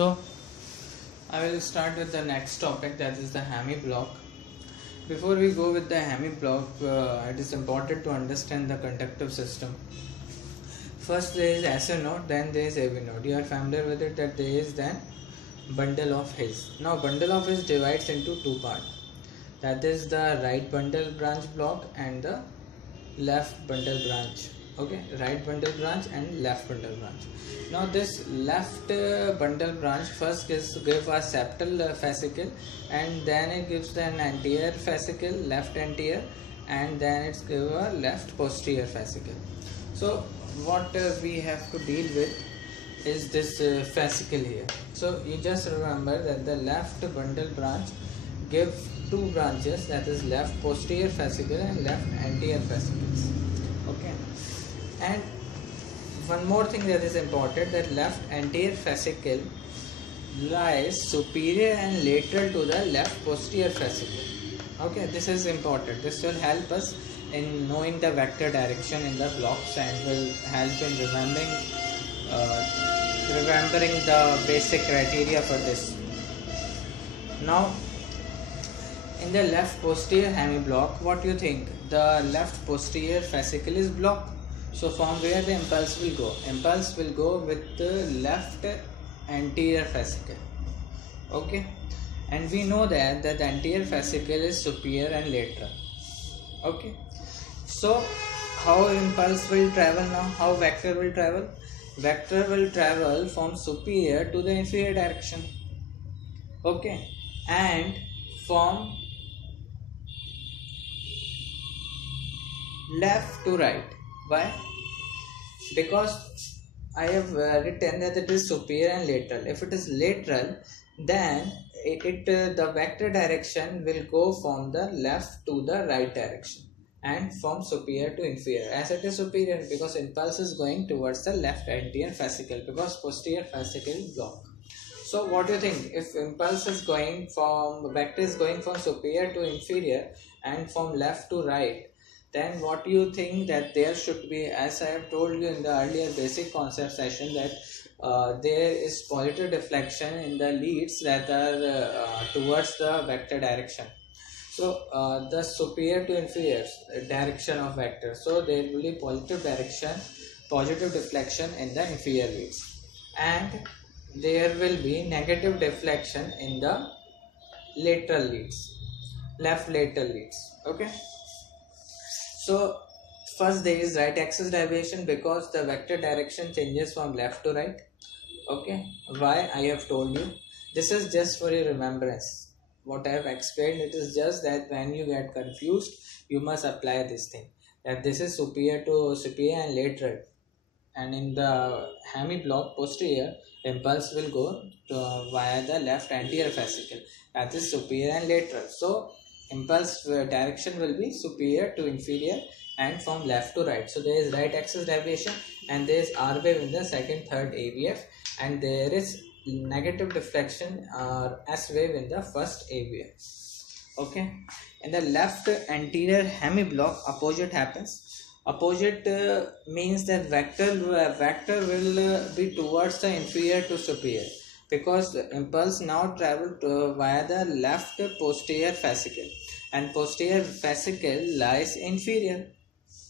So I will start with the next topic, that is the HEMIBLOCK. Before we go with the HEMIBLOCK, it is important to understand the conductive system. First there is SO node, then there is AV node. You are familiar with it, that there is then bundle of His. Now bundle of His divides into two parts. That is the right bundle branch block and the left bundle branch. Okay, right bundle branch and left bundle branch. Now this left bundle branch first gives a septal fascicle, and then it gives an anterior fascicle, left anterior, and then it's give a left posterior fascicle. So what we have to deal with is this fascicle here. So you just remember that the left bundle branch give two branches, that is left posterior fascicle and left anterior fascicles. Okay, and one more thing that is important, that left anterior fascicle lies superior and lateral to the left posterior fascicle. Okay, this is important. This will help us in knowing the vector direction in the blocks and will help in remembering the basic criteria for this. Now in the left posterior hemiblock, what do you think? The left posterior fascicle is blocked. So from where the impulse will go? Impulse will go with the left anterior fascicle. Okay, and we know that the anterior fascicle is superior and lateral. Okay, so how impulse will travel now? How vector will travel? Vector will travel from superior to the inferior direction. Okay, and from left to right. Why? Because I have written that it is superior and lateral. If it is lateral, then the vector direction will go from the left to the right direction and from superior to inferior. As it is superior, because impulse is going towards the left anterior fascicle, because posterior fascicle is blocked. So what do you think? If impulse is going from, vector is going from superior to inferior and from left to right, then what do you think that there should be? As I have told you in the earlier basic concept session, that there is positive deflection in the leads that are towards the vector direction. So the superior to inferior direction of vector, so there will be positive deflection in the inferior leads, and there will be negative deflection in the lateral leads, left lateral leads. Okay, so first there is right axis deviation, because the vector direction changes from left to right. Okay, why? I have told you. This is just for your remembrance. What I have explained, it is just that when you get confused, you must apply this thing, that this is superior and lateral, and in the hemiblock posterior, impulse will go via the left anterior fascicle, that is superior and lateral. So impulse direction will be superior to inferior and from left to right. So there is right axis deviation, and there is R wave in the second, third AVF, and there is negative deflection or S wave in the first AVF. Okay, in the left anterior hemiblock, opposite happens. Opposite means that vector will be towards the inferior to superior, because the impulse now travel via the left posterior fascicle, and posterior fascicle lies inferior.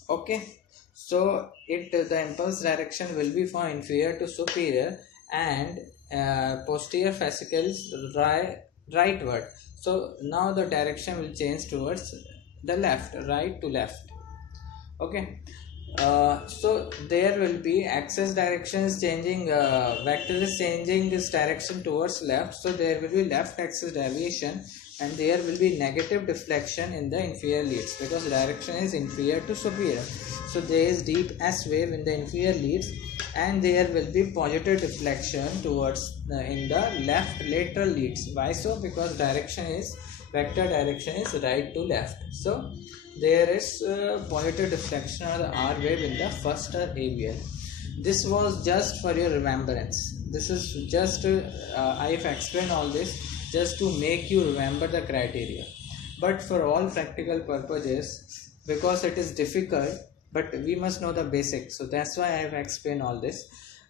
Okay, so the impulse direction will be from inferior to superior, and posterior fascicles rightward. So now the direction will change towards the left, right to left. Okay, so there will be axis directions changing, vector is changing its direction towards left, so there will be left axis deviation, and there will be negative deflection in the inferior leads, because direction is inferior to superior. So there is deep S wave in the inferior leads, and there will be positive deflection towards in the left lateral leads. Why so? Because vector direction is right to left. So there is positive deflection or the R wave in the first AVL. This was just for your remembrance. This is just I have explained all this just to make you remember the criteria, but for all practical purposes, because it is difficult, but we must know the basics. So that's why I have explained all this.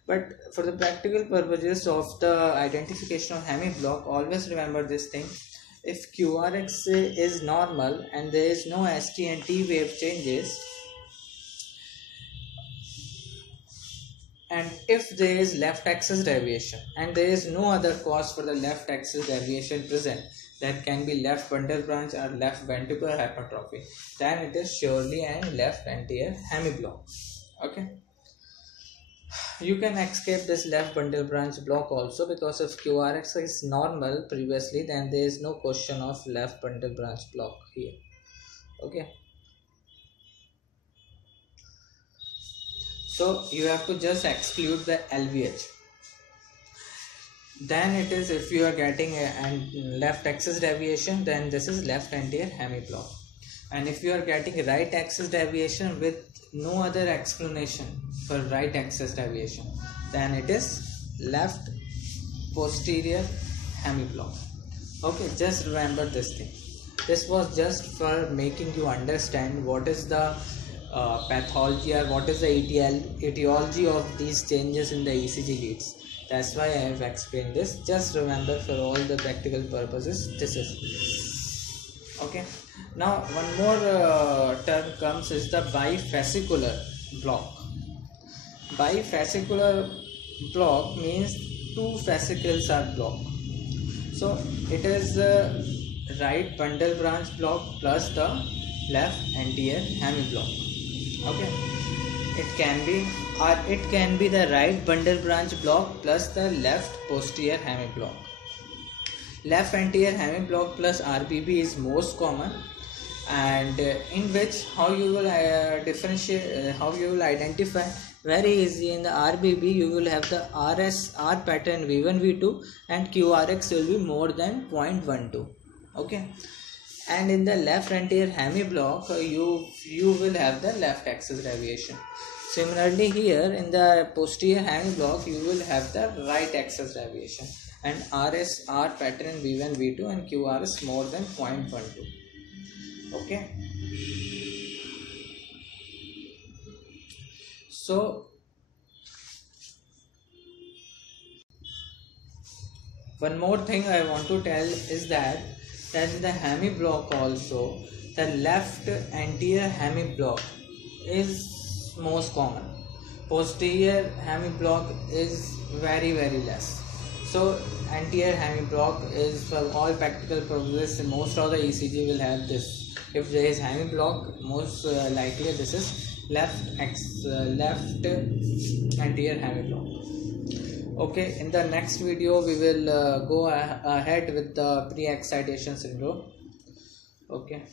But for the practical purposes of the identification of hemiblock, always remember this thing: if QRX is normal and there is no ST and T wave changes, and if there is left axis deviation and there is no other cause for the left axis deviation present, that can be left bundle branch or left ventricular hypertrophy, then it is surely an left anterior hemiblock. Okay, you can escape this left bundle branch block also, because if QRX is normal previously, then there is no question of left bundle branch block here. Okay, so you have to just exclude the LVH. Then it is, if you are getting a left axis deviation, then this is left anterior hemiblock. And if you are getting right axis deviation with no other explanation for right axis deviation, then it is left posterior hemiblock. Okay, just remember this thing. This was just for making you understand what is the pathology or what is the etiology of these changes in the ECG leads. That's why I have explained this. Just remember, for all the practical purposes, this is okay. Now one more term comes, is the bifascicular block. Bifascicular block means two fascicles are blocked. So it is the right bundle branch block plus the left anterior hemiblock. Okay, it can be the right bundle branch block plus the left posterior hemiblock. Left anterior hemiblock plus RBB is most common, and in which how you will differentiate, how you will identify, very easy. In the RBB you will have the R pattern V1 V2 and QRX will be more than 0.12. okay, and in the left anterior hemiblock you will have the left axis deviation. Similarly here in the posterior hemiblock you will have the right axis deviation, and R pattern V1 V2 and QR is more than 0.12. okay, so one more thing I want to tell is that in the hemiblock also, the left anterior hemiblock is most common. Posterior hemiblock is very less. So anterior hemiblock is, for all practical purposes, most of the ECG will have this. If there is hemiblock, most likely this is left anterior hemiblock. Okay, in the next video we will go ahead with the pre-excitation syndrome. Okay.